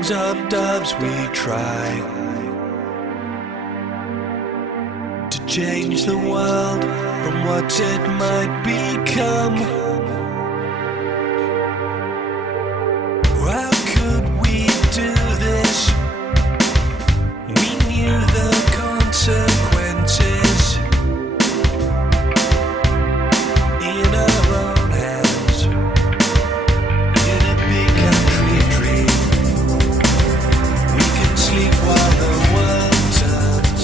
wings of doves we try to change the world from what it might become. How could we do this? We knew the consequences in our own hands. In a big country dream, we can sleep while the world turns.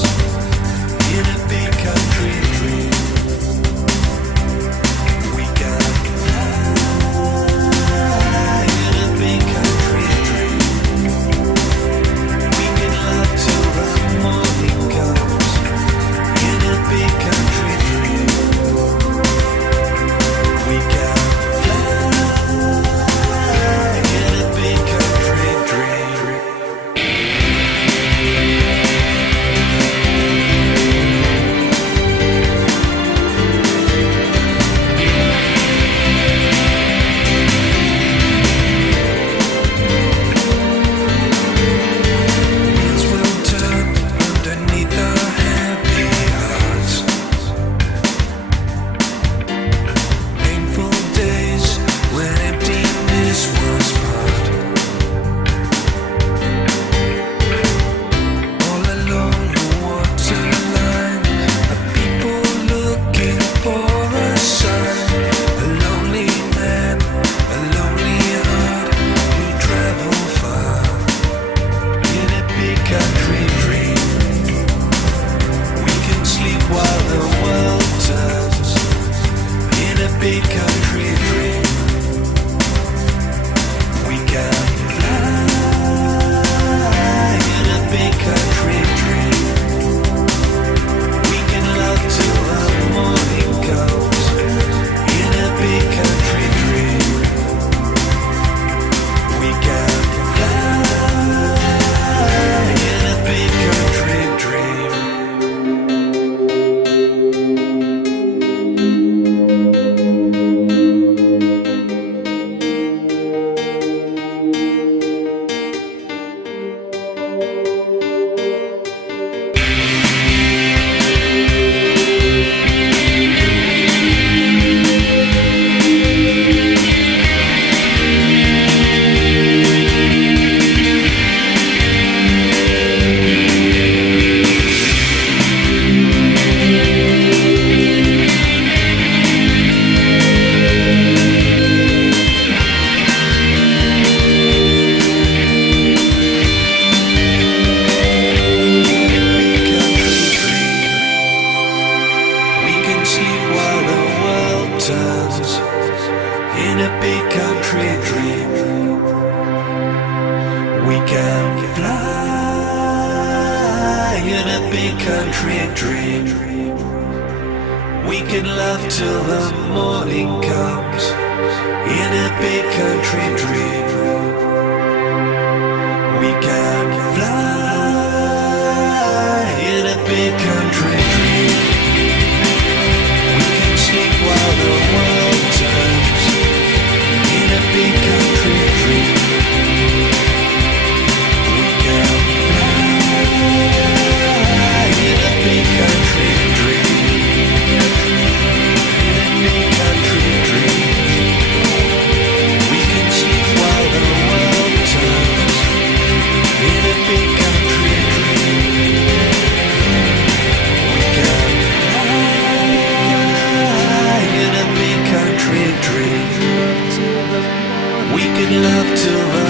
In a big country dream, we can fly. In a big country dream, we can love till the morning comes. In a big country dream, we can fly. In a big country dream. Wheels will turn underneath our happy hearts. Painful days when emptiness was part. All along the waterline, a people looking for a sign. A lonely man, a lonely heart who travel far. In a big country dream, we can sleep while the world turns. In a big country dream, we can fly. In a big country dream, we can love till the morning comes. In a big country dream, we can fly. In a big country dream. We can sleep while the world turns. In a big country dream, we can fly. In a big country dream, we can laugh till the morning comes. In a big country dream, we can fly. In a big country dream, we can sleep while the world turns. In a big country dream, we can fly. In a big country dream, in a big country dream, we can sleep while the world turns. In a big country dream, we can fly. In a big country dream, we can love till the